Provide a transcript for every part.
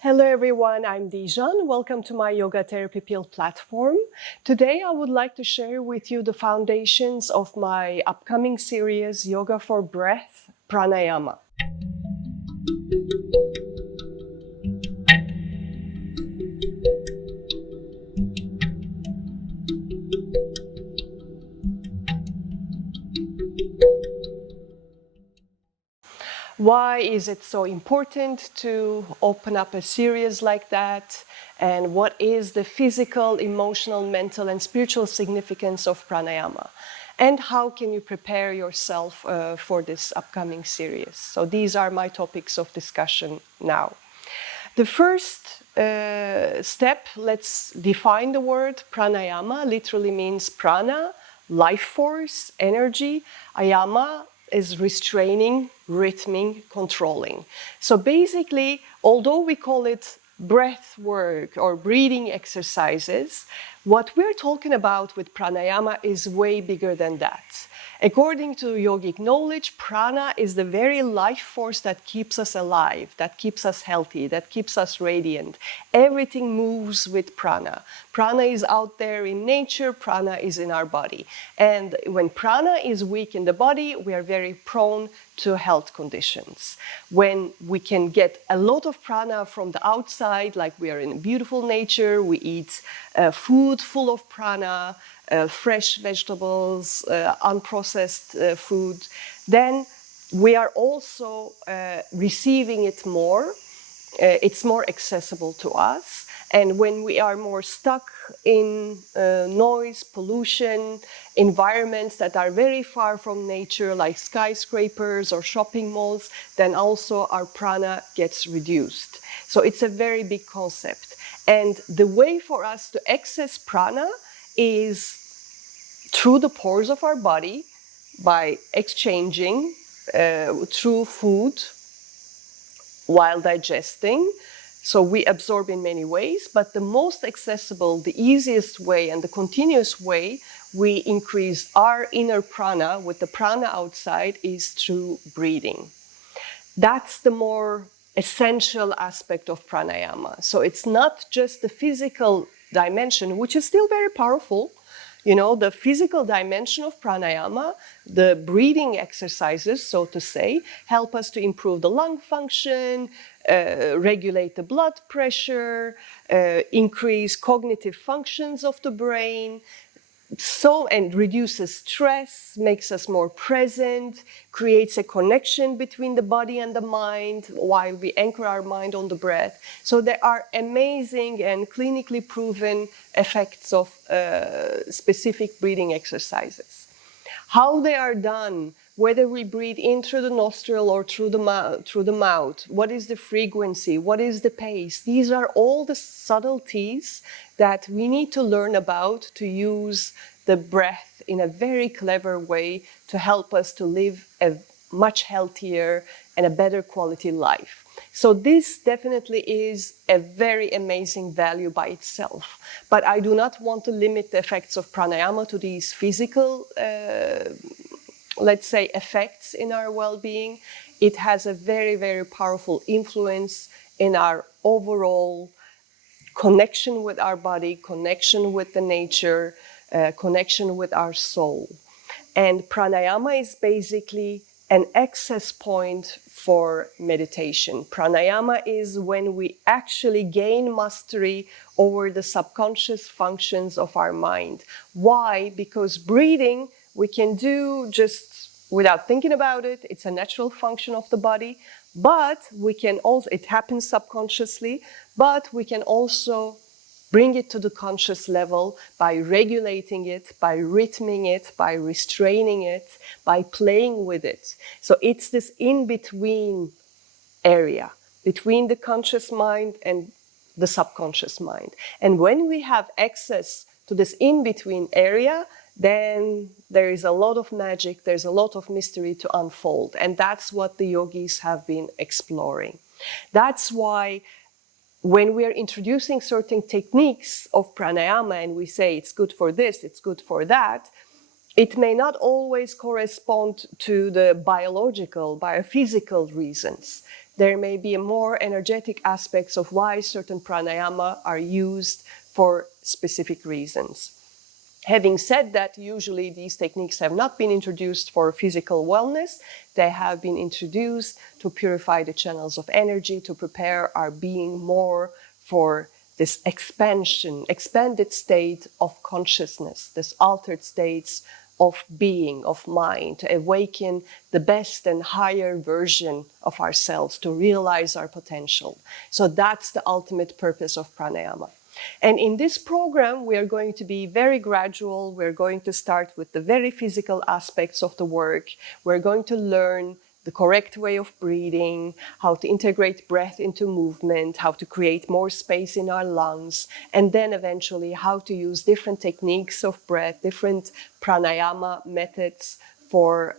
Hello everyone, I'm Dijan. Welcome to my Yoga Therapy Pill platform. Today I would like to share with you the foundations of my upcoming series, Yoga for Breath, Pranayama. Why is it so important to open up a series like that? And what is the physical, emotional, mental, and spiritual significance of pranayama? And how can you prepare yourself for this upcoming series? So these are my topics of discussion now. The first step, let's define the word pranayama. Literally means prana, life force, energy. Ayama is restraining, rhythming, controlling. So basically, although we call it breath work or breathing exercises, what we're talking about with pranayama is way bigger than that. According to yogic knowledge, prana is the very life force that keeps us alive, that keeps us healthy, that keeps us radiant. Everything moves with prana. Prana is out there in nature, prana is in our body. And when prana is weak in the body, we are very prone to health conditions. When we can get a lot of prana from the outside, like we are in beautiful nature, we eat food full of prana, fresh vegetables, unprocessed food, then we are also receiving it more. It's more accessible to us. And when we are more stuck in noise, pollution, environments that are very far from nature, like skyscrapers or shopping malls, then also our prana gets reduced. So it's a very big concept. And the way for us to access prana is through the pores of our body by exchanging through food while digesting. So we absorb in many ways, but the most accessible, the easiest way and the continuous way we increase our inner prana with the prana outside is through breathing. That's the more essential aspect of pranayama. So it's not just the physical dimension, which is still very powerful. You know, the physical dimension of pranayama, the breathing exercises, so to say, help us to improve the lung function, regulate the blood pressure, increase cognitive functions of the brain, and reduces stress, makes us more present, creates a connection between the body and the mind while we anchor our mind on the breath. So there are amazing and clinically proven effects of specific breathing exercises. How they are done, whether we breathe in through the nostril or through the mouth, what is the frequency, what is the pace, these are all the subtleties that we need to learn about to use the breath in a very clever way to help us to live a much healthier and a better quality life. So this definitely is a very amazing value by itself. But I do not want to limit the effects of pranayama to these physical, let's say, effects in our well-being. It has a very, very powerful influence in our overall connection with our body, connection with the nature, connection with our soul. And pranayama is basically an access point for meditation. Pranayama is when we actually gain mastery over the subconscious functions of our mind. Why? Because breathing we can do just without thinking about it. It's a natural function of the body. But we can also, it happens subconsciously, but we can also bring it to the conscious level by regulating it, by rhythming it, by restraining it, by playing with it. So it's this in-between area between the conscious mind and the subconscious mind. And when we have access to this in-between area, then there is a lot of magic, there's a lot of mystery to unfold. And that's what the yogis have been exploring. That's why when we are introducing certain techniques of pranayama and we say it's good for this, it's good for that, it may not always correspond to the biological, biophysical reasons. there may be more energetic aspects of why certain pranayama are used for specific reasons. Having said that, usually these techniques have not been introduced for physical wellness. They have been introduced to purify the channels of energy, to prepare our being more for this expanded state of consciousness, this altered states of being, of mind, to awaken the best and higher version of ourselves, to realize our potential. So that's the ultimate purpose of pranayama. And in this program, we are going to be very gradual. We're going to start with the very physical aspects of the work. We're going to learn the correct way of breathing, how to integrate breath into movement, how to create more space in our lungs, and then eventually how to use different techniques of breath, different pranayama methods for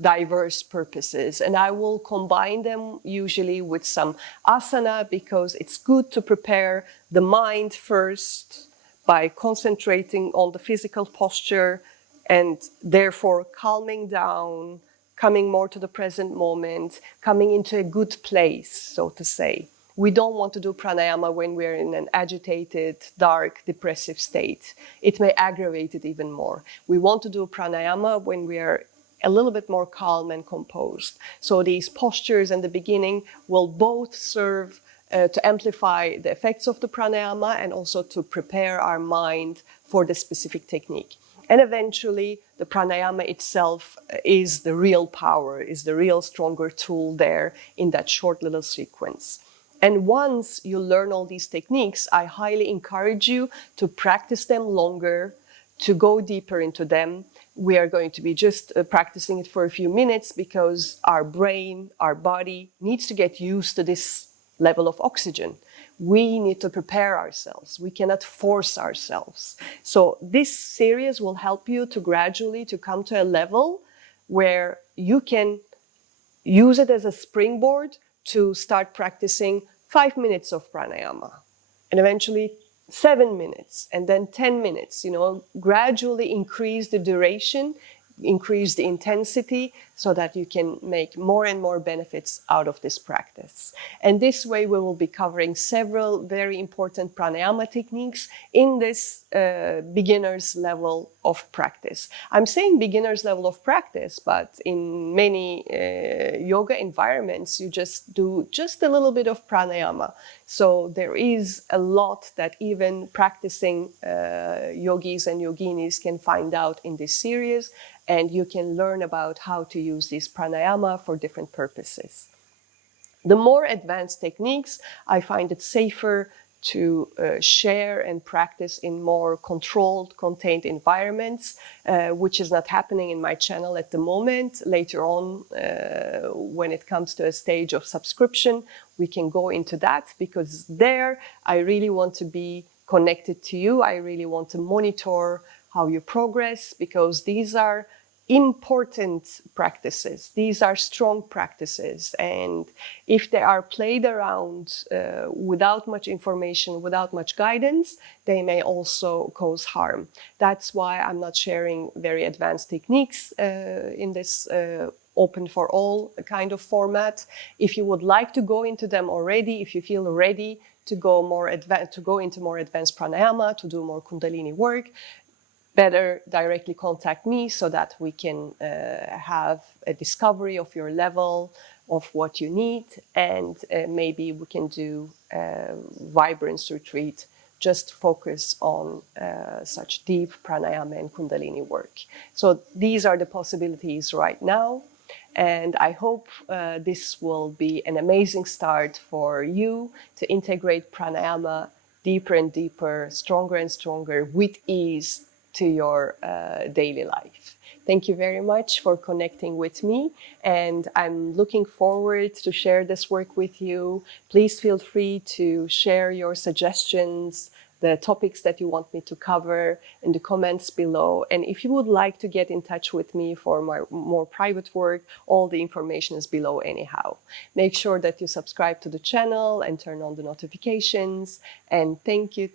diverse purposes. And I will combine them usually with some asana, because it's good to prepare the mind first by concentrating on the physical posture and therefore calming down, coming more to the present moment, coming into a good place, so to say. We don't want to do pranayama when we're in an agitated, dark, depressive state. It may aggravate it even more. We want to do pranayama when we are a little bit more calm and composed. So these postures in the beginning will both serve to amplify the effects of the pranayama and also to prepare our mind for the specific technique. And eventually, the pranayama itself is the real power, is the real stronger tool there in that short little sequence. And once you learn all these techniques, I highly encourage you to practice them longer, to go deeper into them. We are going to be just practicing it for a few minutes because our brain, our body needs to get used to this level of oxygen. We need to prepare ourselves. We cannot force ourselves. So this series will help you to gradually to come to a level where you can use it as a springboard to start practicing 5 minutes of pranayama and eventually 7 minutes and then 10 minutes, gradually increase the duration, increase the intensity so that you can make more and more benefits out of this practice. And this way we will be covering several very important pranayama techniques in this beginner's level of practice. I'm saying beginner's level of practice, but in many yoga environments, you just do just a little bit of pranayama. So there is a lot that even practicing yogis and yoginis can find out in this series, and you can learn about how to use this pranayama for different purposes. The more advanced techniques, I find it safer to share and practice in more controlled, contained environments, which is not happening in my channel at the moment. Later on, when it comes to a stage of subscription, we can go into that, because there I really want to be connected to you. I really want to monitor how you progress, because these are important practices. These are strong practices, and if they are played around without much information, without much guidance, they may also cause harm. That's why I'm not sharing very advanced techniques in this open for all kind of format. If you would like to go into them already, if you feel ready to go into more advanced pranayama, to do more Kundalini work, better directly contact me so that we can have a discovery of your level, of what you need, and maybe we can do a vibrance retreat, just focus on such deep pranayama and Kundalini work. So these are the possibilities right now, and I hope this will be an amazing start for you to integrate pranayama deeper and deeper, stronger and stronger, with ease, to your daily life. Thank you very much for connecting with me, and I'm looking forward to share this work with you. Please feel free to share your suggestions, the topics that you want me to cover in the comments below. And if you would like to get in touch with me for my more private work, all the information is below anyhow. Make sure that you subscribe to the channel and turn on the notifications. And thank you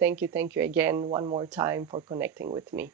again one more time for connecting with me.